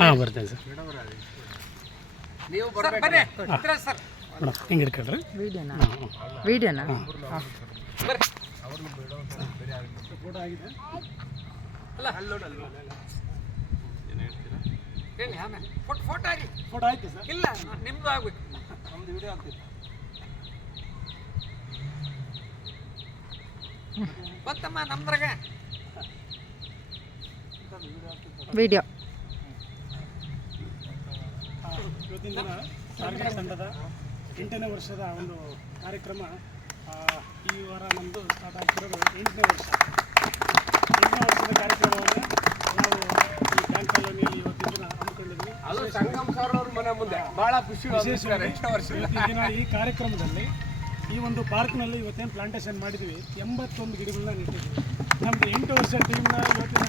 ಹಾಂ ಬರ್ತೇನೆ ಸರ್. ನೀವು ಮೇಡಮ್ ಹಿಂಗೆ ಇರ್ಕೊಳ್ರಿ. ವಿಡಿಯೋನಾ ವಿಡಿಯೋನಾ ಫೋಟೋ ಆಗಿದೆ ಹೇಳಿ ಆಮೇಲೆ ಫೋಟೋ ಆಗಿ ಫೋಟೋ ಆಯ್ತು ಸರ್. ಇಲ್ಲ ನಿಮ್ದು ಆಗ್ಬೇಕು, ನಮ್ದು ವಿಡಿಯೋ ಆಗ್ತಿತ್ತು. ಗೊತ್ತಮ್ಮ ನಮ್ದ್ರಾಗ ವಿಡಿಯೋ ಇವತ್ತಿನ ದಿನ ಟಾರ್ಗೆಟ್ ತಂಡದ 8ನೇ ವರ್ಷದ ಒಂದು ಕಾರ್ಯಕ್ರಮ. ಈ ವಾರ ನಮ್ಮದು ಸ್ಟಾರ್ಟ್ ಆಗ್ತಿರೋದು 8ನೇ ವರ್ಷ. 8ನೇ ವರ್ಷದ ಕಾರ್ಯಕ್ರಮವನ್ನು ನಾವು ಈ ಬ್ಯಾಂಕ್ ಕಾಲೋನಿಯಲ್ಲಿ ಇವತ್ತಿನ ದಿನ ಹಮ್ಮಿಕೊಂಡಿದ್ವಿ. ಅದು ಸಂಗಮ್ ಸರ್ ಅವ್ರ ಮನೆ ಮುಂದೆ ಬಹಳ ಖುಷಿ. ಇವತ್ತಿನ ದಿನ ಈ ಕಾರ್ಯಕ್ರಮದಲ್ಲಿ ಈ ಒಂದು ಪಾರ್ಕ್ನಲ್ಲಿ ಇವತ್ತೇನು ಪ್ಲಾಂಟೇಶನ್ ಮಾಡಿದ್ವಿ, 81 ಗಿಡಗಳನ್ನ ನೆಟ್ಟಿದ್ವಿ. ನಮ್ಮದು 8 ವರ್ಷ ಟೀಮ್ನ ಇವತ್ತಿನ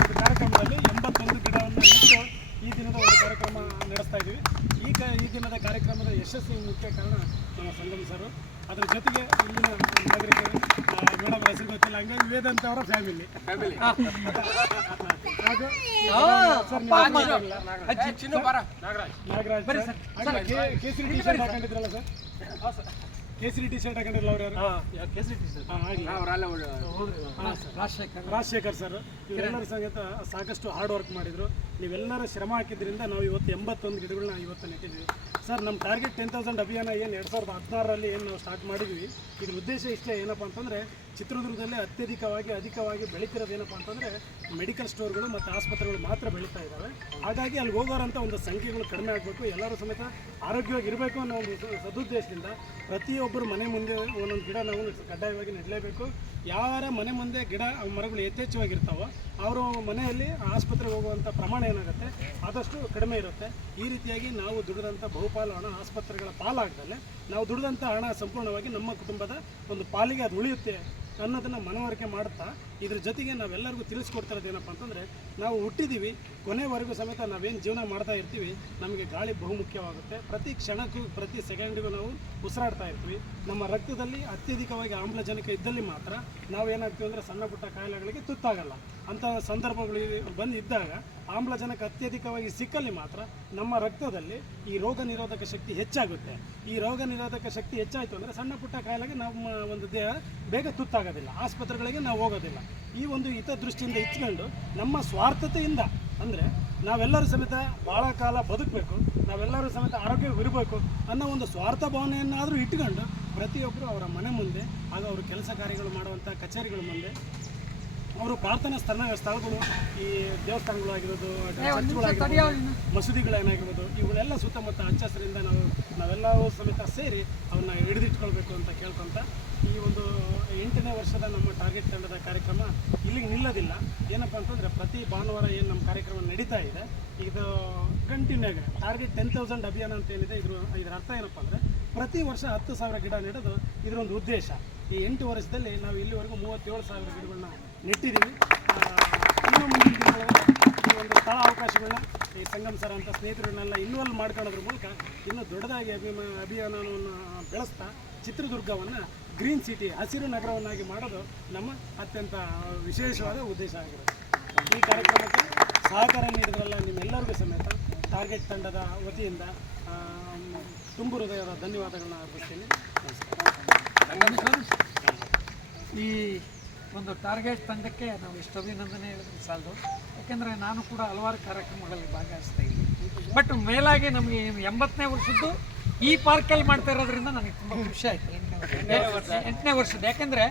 ಒಂದು ಕಾರ್ಯಕ್ರಮದಲ್ಲಿ 81 ಗಿಡವನ್ನು ನೆಟ್ಟು ಈ ದಿನದ ಒಂದು ಕಾರ್ಯಕ್ರಮ ನಡೆಸ್ತಾ ಇದ್ದೀವಿ. ಈ ದಿನದ ಕಾರ್ಯಕ್ರಮದ ಯಶಸ್ಸಿಗೆ ಮುಖ್ಯ ಕಾರಣ ನಮ್ಮ ಸಂಗಮ್ ಸರ್. ಅದರ ಜೊತೆಗೆ ಇಲ್ಲಿನ ನಾಗರಿಕರು, ಮೇಡಮ್ ಹೆಸರು ಗೊತ್ತಿಲ್ಲ, ಹಂಗಾಗಿ ವೇದಾಂತ ಅವರ ಫ್ಯಾಮಿಲಿ ಹಾಗೂ ನಾಗರಾಜ್ ಕೇಸರಿ ಟಿ ಶರ್ಟ್ ಹಾಕೊಂಡಿದ್ರಲ್ಲ ಸರ್, ಕೇಸರಿ ಟಿ ಶರ್ಟ್ ಹಾಕೊಂಡಿರಲ್ಲ ಅವ್ರು ಯಾರು? ಕೇಸರಿ ಟಿ ಶರ್ಟ್ ರಾಜಶೇಖರ್ ಸರ್. ಇವರೆಲ್ಲರ ಸಮೇತ ಸಾಕಷ್ಟು ಹಾರ್ಡ್ ವರ್ಕ್ ಮಾಡಿದರು. ನೀವೆಲ್ಲರ ಶ್ರಮ ಹಾಕಿದ್ರಿಂದ ನಾವು ಇವತ್ತು 81 ಗಿಡಗಳನ್ನ ಇವತ್ತು ನೆಟ್ಟಿದ್ವಿ ಸರ್. ನಮ್ಮ ಟಾರ್ಗೆಟ್ 10,000 ಅಭಿಯಾನ ಏನು 2016ರಲ್ಲಿ ಏನು ನಾವು ಸ್ಟಾರ್ಟ್ ಮಾಡಿದ್ವಿ, ಇದ್ರ ಉದ್ದೇಶ ಇಷ್ಟೇ. ಏನಪ್ಪ ಅಂತಂದರೆ ಚಿತ್ರದುರ್ಗದಲ್ಲಿ ಅಧಿಕವಾಗಿ ಬೆಳೀತಿರೋದು ಏನಪ್ಪ ಅಂತಂದರೆ ಮೆಡಿಕಲ್ ಸ್ಟೋರ್ಗಳು ಮತ್ತು ಆಸ್ಪತ್ರೆಗಳು ಮಾತ್ರ ಬೆಳೀತಾ ಇದ್ದಾವೆ. ಹಾಗಾಗಿ ಅಲ್ಲಿ ಹೋಗೋರಂಥ ಒಂದು ಸಂಖ್ಯೆಗಳು ಕಡಿಮೆ ಆಗಬೇಕು, ಎಲ್ಲರೂ ಸಮೇತ ಆರೋಗ್ಯವಾಗಿ ಇರಬೇಕು ಅನ್ನೋ ಒಂದು ಸದುದ್ದೇಶದಿಂದ ಪ್ರತಿಯೊಬ್ಬರು ಮನೆ ಮುಂದೆ ಒಂದೊಂದು ಗಿಡ ನಾವು ಕಡ್ಡಾಯವಾಗಿ ನೆಡಲೇಬೇಕು. ಯಾರ ಮನೆ ಮುಂದೆ ಗಿಡ ಮರಗಳು ಯಥೇಚ್ಛವಾಗಿರ್ತಾವೋ ಅವರು ಮನೆಯಲ್ಲಿ ಆಸ್ಪತ್ರೆಗೆ ಹೋಗುವಂಥ ಪ್ರಮಾಣ ಏನಾಗುತ್ತೆ ಆದಷ್ಟು ಕಡಿಮೆ ಇರುತ್ತೆ. ಈ ರೀತಿಯಾಗಿ ನಾವು ದುಡಿದಂಥ ಬಹುಪಾಲು ಹಣ ಆಸ್ಪತ್ರೆಗಳ ಪಾಲಾಗದಲ್ಲೇ ನಾವು ದುಡಿದಂಥ ಹಣ ಸಂಪೂರ್ಣವಾಗಿ ನಮ್ಮ ಕುಟುಂಬದ ಒಂದು ಪಾಲಿಗೆ ಅದು ಉಳಿಯುತ್ತೆ ಅನ್ನೋದನ್ನು ಮನವರಿಕೆ ಮಾಡುತ್ತಾ, ಇದ್ರ ಜೊತೆಗೆ ನಾವೆಲ್ಲರಿಗೂ ತಿಳಿಸ್ಕೊಡ್ತಿರೋದು ಏನಪ್ಪ ಅಂತಂದರೆ, ನಾವು ಹುಟ್ಟಿದ್ದೀವಿ, ಕೊನೆವರೆಗೂ ಸಮೇತ ನಾವೇನು ಜೀವನ ಮಾಡ್ತಾ ಇರ್ತೀವಿ, ನಮಗೆ ಗಾಳಿ ಬಹುಮುಖ್ಯವಾಗುತ್ತೆ. ಪ್ರತಿ ಕ್ಷಣಕ್ಕೂ ಪ್ರತಿ ಸೆಕೆಂಡಿಗೂ ನಾವು ಉಸಿರಾಡ್ತಾ ಇರ್ತೀವಿ. ನಮ್ಮ ರಕ್ತದಲ್ಲಿ ಅತ್ಯಧಿಕವಾಗಿ ಆಮ್ಲಜನಕ ಇದ್ದಲ್ಲಿ ಮಾತ್ರ ನಾವೇನಾಗ್ತೀವಿ ಅಂದರೆ ಸಣ್ಣ ಪುಟ್ಟ ಕಾಯಿಲೆಗಳಿಗೆ ತುತ್ತಾಗಲ್ಲ. ಅಂಥ ಸಂದರ್ಭಗಳು ಬಂದಿದ್ದಾಗ ಆಮ್ಲಜನಕ ಅತ್ಯಧಿಕವಾಗಿ ಸಿಕ್ಕಲ್ಲಿ ಮಾತ್ರ ನಮ್ಮ ರಕ್ತದಲ್ಲಿ ಈ ರೋಗ ನಿರೋಧಕ ಶಕ್ತಿ ಹೆಚ್ಚಾಗುತ್ತೆ. ಈ ರೋಗ ನಿರೋಧಕ ಶಕ್ತಿ ಹೆಚ್ಚಾಯಿತು ಅಂದರೆ ಸಣ್ಣ ಪುಟ್ಟ ಕಾಯಿಲೆಗೆ ನಮ್ಮ ಒಂದು ದೇಹ ಬೇಗ ತುತ್ತಾಗೋದಿಲ್ಲ, ಆಸ್ಪತ್ರೆಗಳಿಗೆ ನಾವು ಹೋಗೋದಿಲ್ಲ. ಈ ಒಂದು ಹಿತದೃಷ್ಟಿಯಿಂದ ಇಟ್ಕೊಂಡು ನಮ್ಮ ಸ್ವಾರ್ಥತೆಯಿಂದ ಅಂದರೆ ನಾವೆಲ್ಲರೂ ಸಮೇತ ಭಾಳ ಕಾಲ ಬದುಕಬೇಕು, ನಾವೆಲ್ಲರೂ ಸಮೇತ ಆರೋಗ್ಯವಿರಬೇಕು ಅನ್ನೋ ಒಂದು ಸ್ವಾರ್ಥ ಭಾವನೆಯನ್ನಾದರೂ ಇಟ್ಕೊಂಡು ಪ್ರತಿಯೊಬ್ಬರು ಅವರ ಮನೆ ಮುಂದೆ ಹಾಗೂ ಅವರು ಕೆಲಸ ಕಾರ್ಯಗಳು ಮಾಡುವಂಥ ಕಚೇರಿಗಳ ಮುಂದೆ ಅವರು ಪ್ರಾರ್ಥನಾ ಸ್ಥಳಗಳು, ಈ ದೇವಸ್ಥಾನಗಳು ಆಗಿರೋದು, ಚರ್ಚ್ಗಳಾಗಿರ್ಬೋದು, ಮಸೂದಿಗಳೇನಾಗಿರ್ಬೋದು, ಇವುಗಳೆಲ್ಲ ಸುತ್ತಮುತ್ತ ಹಚ್ಚ ಹಸಿರಿಂದ ನಾವೆಲ್ಲವೂ ಸಮೇತ ಸೇರಿ ಅವನ್ನ ಹಿಡಿದಿಟ್ಕೊಳ್ಬೇಕು ಅಂತ ಕೇಳ್ಕೊತ ಈ ಒಂದು 8ನೇ ವರ್ಷದ ನಮ್ಮ ಟಾರ್ಗೆಟ್ ತಂಡದ ಕಾರ್ಯಕ್ರಮ ಇಲ್ಲಿಗೆ ನಿಲ್ಲೋದಿಲ್ಲ. ಏನಪ್ಪ ಅಂತಂದರೆ ಪ್ರತಿ ಭಾನುವಾರ ಏನು ನಮ್ಮ ಕಾರ್ಯಕ್ರಮ ನಡೀತಾ ಇದೆ, ಇದು ಕಂಟಿನ್ಯೂ ಆಗಿ ಟಾರ್ಗೆಟ್ 10,000 ಅಭಿಯಾನ ಅಂತ ಏನಿದೆ, ಇದರ ಅರ್ಥ ಏನಪ್ಪ ಅಂದರೆ ಪ್ರತಿ ವರ್ಷ 10,000 ಗಿಡ ನೆಡೋದು ಇದರೊಂದು ಉದ್ದೇಶ. ಈ 8 ವರ್ಷದಲ್ಲಿ ನಾವು ಇಲ್ಲಿವರೆಗೂ 37,000 ಗಿಡಗಳನ್ನ ನೆಟ್ಟಿದ್ದೀವಿ. ಇನ್ನು ಮುಂದಿನ ದಿನಗಳಲ್ಲಿ ಈ ಒಂದು ಸ್ಥಳ ಅವಕಾಶಗಳನ್ನ ಈ ಸಂಗಮ್ ಸರ್ ಅಂತ ಸ್ನೇಹಿತರನ್ನೆಲ್ಲ ಇನ್ವಾಲ್ವ್ ಮಾಡ್ಕೊಳ್ಳೋದ್ರ ಮೂಲಕ ಇನ್ನೂ ದೊಡ್ಡದಾಗಿ ಅಭಿಯಾನವನ್ನು ಬೆಳೆಸ್ತಾ ಚಿತ್ರದುರ್ಗವನ್ನು ಗ್ರೀನ್ ಸಿಟಿ, ಹಸಿರು ನಗರವನ್ನಾಗಿ ಮಾಡೋದು ನಮ್ಮ ಅತ್ಯಂತ ವಿಶೇಷವಾದ ಉದ್ದೇಶ ಆಗಿರುತ್ತೆ. ಈ ಕಾರ್ಯಕ್ರಮಕ್ಕೆ ಸಹಕಾರ ನೀಡಿದ್ರಲ್ಲ ನಿಮ್ಮೆಲ್ಲರಿಗೂ ಸಮೇತ ಟಾರ್ಗೆಟ್ ತಂಡದ ವತಿಯಿಂದ ತುಂಬು ಹೃದಯದ ಧನ್ಯವಾದಗಳನ್ನ ಅರ್ಪಿಸ್ತೀನಿ. ಈ ಒಂದು ಟಾರ್ಗೆಟ್ ತಂಡಕ್ಕೆ ನಾವು ಎಷ್ಟು ಅಭಿನಂದನೆ ಹೇಳಿದ್ರೆ ಸಾಲದು. ಯಾಕೆಂದರೆ ನಾನು ಕೂಡ ಹಲವಾರು ಕಾರ್ಯಕ್ರಮಗಳಲ್ಲಿ ಭಾಗವಹಿಸ್ತಾ ಇದ್ದೀನಿ. ಬಟ್ ಮೇಲಾಗಿ ನಮಗೆ 80ನೇ ವರ್ಷದ್ದು ಈ ಪಾರ್ಕಲ್ಲಿ ಮಾಡ್ತಾ ಇರೋದ್ರಿಂದ ನನಗೆ ತುಂಬ ಖುಷಿ ಆಯಿತು. 8ನೇ ವರ್ಷದ್ದು. ಯಾಕೆಂದರೆ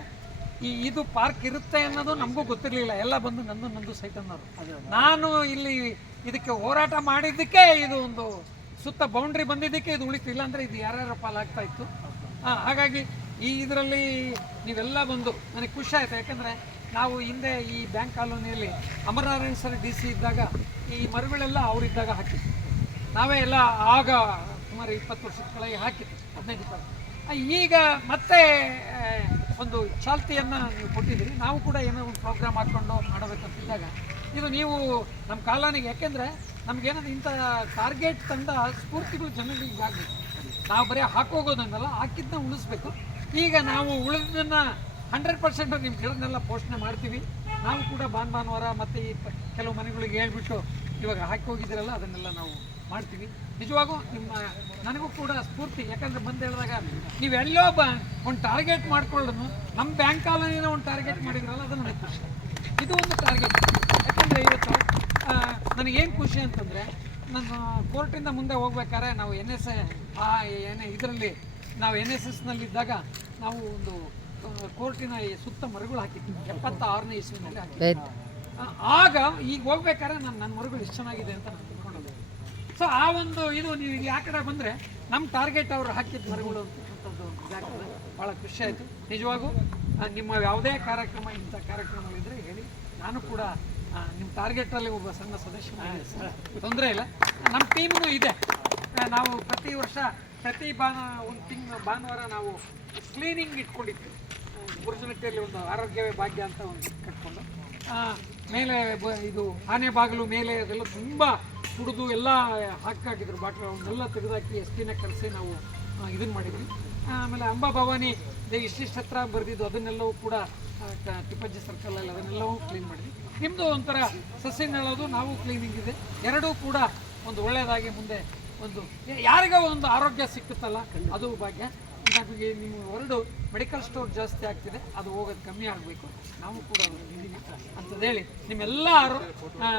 ಇದು ಪಾರ್ಕ್ ಇರುತ್ತೆ ಅನ್ನೋದು ನಮಗೂ ಗೊತ್ತಿರಲಿಲ್ಲ. ಎಲ್ಲ ಬಂದು ನಂದು ಸೈತನ್ನವರು. ನಾನು ಇಲ್ಲಿ ಇದಕ್ಕೆ ಹೋರಾಟ ಮಾಡಿದ್ದಕ್ಕೆ ಇದು ಒಂದು ಸುತ್ತ ಬೌಂಡ್ರಿ ಬಂದಿದ್ದಕ್ಕೆ ಇದು ಉಳಿತು, ಇಲ್ಲಾಂದರೆ ಇದು ಯಾರ್ಯಾರ ಪಾಲಾಗ್ತಾ ಇತ್ತು. ಹಾಗಾಗಿ ಇದರಲ್ಲಿ ನೀವೆಲ್ಲ ಬಂದು ನನಗೆ ಖುಷಿ ಆಯಿತು. ಯಾಕೆಂದರೆ ನಾವು ಹಿಂದೆ ಈ ಬ್ಯಾಂಕ್ ಕಾಲೋನಿಯಲ್ಲಿ ಅಮರನಾರಾಯಣ ಸರ್ DC ಇದ್ದಾಗ ಈ ಮರಗಳೆಲ್ಲ ಅವರಿದ್ದಾಗ ಹಾಕಿದ್ವಿ. ನಾವೇ ಎಲ್ಲ ಆಗ ಸುಮಾರು 20 ವರ್ಷದ ಕೆಳಗೆ ಹಾಕಿದ್ವಿ, 15-20. ಈಗ ಮತ್ತೆ ಒಂದು ಚಾಲ್ತಿಯನ್ನು ನೀವು ಕೊಟ್ಟಿದ್ದೀರಿ. ನಾವು ಕೂಡ ಏನೋ ಒಂದು ಪ್ರೋಗ್ರಾಮ್ ಹಾಕ್ಕೊಂಡು ಮಾಡಬೇಕಂತಿದ್ದಾಗ ಇದು ನೀವು ನಮ್ಮ ಕಾಲೋನಿಗೆ, ಯಾಕೆಂದರೆ ನಮಗೇನಾದ್ರು ಇಂಥ ಟಾರ್ಗೆಟ್ ತಂಡ ಸ್ಫೂರ್ತಿಗಳು ಜನಗಳಿಗೆ ಆಗಬೇಕು. ನಾವು ಬರೀ ಹಾಕೋಗೋದಂಗಲ್ಲ, ಹಾಕಿದ್ದನ್ನ ಉಳಿಸ್ಬೇಕು. ಈಗ ನಾವು ಉಳಿದನ್ನು 100% ನಿಮ್ಮ ಗಿಡನೆಲ್ಲ ಪೋಷಣೆ ಮಾಡ್ತೀವಿ. ನಾವು ಕೂಡ ಭಾನುವಾರ ಮತ್ತು ಈ ಕೆಲವು ಮನೆಗಳಿಗೆ ಹೇಳ್ಬಿಟ್ಟು ಇವಾಗ ಹಾಕಿ ಹೋಗಿದ್ದೀರಲ್ಲ ಅದನ್ನೆಲ್ಲ ನಾವು ಮಾಡ್ತೀವಿ. ನಿಜವಾಗೂ ನನಗೂ ಕೂಡ ಸ್ಫೂರ್ತಿ, ಯಾಕಂದರೆ ಬಂದು ಹೇಳಿದಾಗ ನೀವು ಎಲ್ಲೋ ಒಂದು ಟಾರ್ಗೆಟ್ ಮಾಡ್ಕೊಳ್ಳೋದು ನಮ್ಮ ಬ್ಯಾಂಕ್ ಕಾಲೋನಿನ ಒಂದು ಟಾರ್ಗೆಟ್ ಮಾಡಿದ್ರಲ್ಲ ಅದು ನನಗೆ ಖುಷಿ. ಇದು ಒಂದು ಟಾರ್ಗೆಟ್. ಯಾಕಂದರೆ ಇವತ್ತು ನನಗೇನು ಖುಷಿ ಅಂತಂದರೆ, ನಾನು ಕೋರ್ಟಿಂದ ಮುಂದೆ ಹೋಗ್ಬೇಕಾದ್ರೆ ನಾವು ಇದರಲ್ಲಿ ನಾವು NSS ನಲ್ಲಿದ್ದಾಗ ನಾವು ಒಂದು ಕೋರ್ಟಿನ ಸುತ್ತ ಮರಗಳು ಹಾಕಿದ್ವಿ 76ನೇ ಇಸ್ವಿನಲ್ಲಿ ಹಾಕಿದ್ವಿ. ಆಗ ಈಗ ಹೋಗ್ಬೇಕಾದ್ರೆ ನನ್ನ ಮರಗಳು ಎಷ್ಟು ಚೆನ್ನಾಗಿದೆ ಅಂತ ನಾನು ತಿಳ್ಕೊಂಡದ್ದು. ಸೊ ಆ ಒಂದು ಇದು ನೀವು ಇಲ್ಲಿ ಆ ಕಡೆ ಬಂದರೆ ನಮ್ಮ ಟಾರ್ಗೆಟ್ ಅವರು ಹಾಕಿದ ಮರಗಳು ಅಂತಕ್ಕಂಥದ್ದು ಇದಾಗ್ತದೆ. ಭಾಳ ಖುಷಿ ಆಯಿತು ನಿಜವಾಗೂ. ನಿಮ್ಮ ಯಾವುದೇ ಕಾರ್ಯಕ್ರಮ ಇಂಥ ಕಾರ್ಯಕ್ರಮಗಳಿದ್ದರೆ ಹೇಳಿ, ನಾನು ಕೂಡ ನಿಮ್ಮ ಟಾರ್ಗೆಟಲ್ಲಿ ಒಬ್ಬ ಸಣ್ಣ ಸದಸ್ಯ, ತೊಂದರೆ ಇಲ್ಲ. ನಮ್ಮ ಟೀಮೂ ಇದೆ. ನಾವು ಪ್ರತಿ ವರ್ಷ ಪ್ರತಿ ಭಾನುವಾರ ನಾವು ಕ್ಲೀನಿಂಗ್ ಇಟ್ಕೊಂಡಿದ್ವಿ. ಬುರ್ಜನಟ್ಟಿಯಲ್ಲಿ ಒಂದು ಆರೋಗ್ಯವೇ ಭಾಗ್ಯ ಅಂತ ಒಂದು ಕಟ್ಕೊಂಡು ಮೇಲೆ ಇದು ಆನೆ ಬಾಗಿಲು ಮೇಲೆ ಅದೆಲ್ಲ ತುಂಬ ಕುಡಿದು ಎಲ್ಲ ಹಾಕಿದ್ರು ಬಾಟ್ಲು, ಅವನ್ನೆಲ್ಲ ತೆಗೆದಾಕಿ SPನ ಕರೆಸಿ ನಾವು ಇದನ್ನು ಮಾಡಿದ್ವಿ. ಆಮೇಲೆ ಅಂಬಾಭವಾನಿ ಇಷ್ಟಿಷ್ಟು ಹತ್ರ ಬರೆದಿದ್ದು ಅದನ್ನೆಲ್ಲವೂ ಕೂಡ ತಿಪ್ಪಜ್ಜಿ ಸರ್ಕಲಲ್ಲಿ ಅದನ್ನೆಲ್ಲವೂ ಕ್ಲೀನ್ ಮಾಡಿದ್ವಿ. ನಿಮ್ಮದು ಒಂಥರ ಸಸಿ ನೆಳೋದು ನಾವು ಕ್ಲೀನಿಂಗ್ ಇದೆ, ಎರಡೂ ಕೂಡ ಒಂದು ಒಳ್ಳೆಯದಾಗಿ ಮುಂದೆ ಒಂದು ಯಾರಿಗೋ ಒಂದು ಆರೋಗ್ಯ ಸಿಕ್ಕುತ್ತಲ್ಲ ಅದು ಭಾಗ್ಯ. ನಮಗೆ ನೀವು ಹೊರಡು ಮೆಡಿಕಲ್ ಸ್ಟೋರ್ ಜಾಸ್ತಿ ಆಗ್ತಿದೆ, ಅದು ಹೋಗೋದು ಕಮ್ಮಿ ಆಗಬೇಕು, ನಾವು ಕೂಡ ಇದ್ದೀವಿ ಅಂತಂದೇಳಿ ನಿಮ್ಮೆಲ್ಲರೂ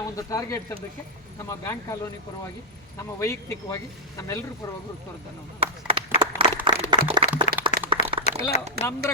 ಒಂದು ಟಾರ್ಗೆಟ್ ತರಲಿಕ್ಕೆ ನಮ್ಮ ಬ್ಯಾಂಕ್ ಕಾಲೋನಿ ಪರವಾಗಿ, ನಮ್ಮ ವೈಯಕ್ತಿಕವಾಗಿ, ನಮ್ಮೆಲ್ಲರ ಪರವಾಗಿ ಹೃತ್ಪೂರ್ವಕ ಧನ್ಯವಾದ. ಎಲ್ಲ ನಮ್ದ್ರ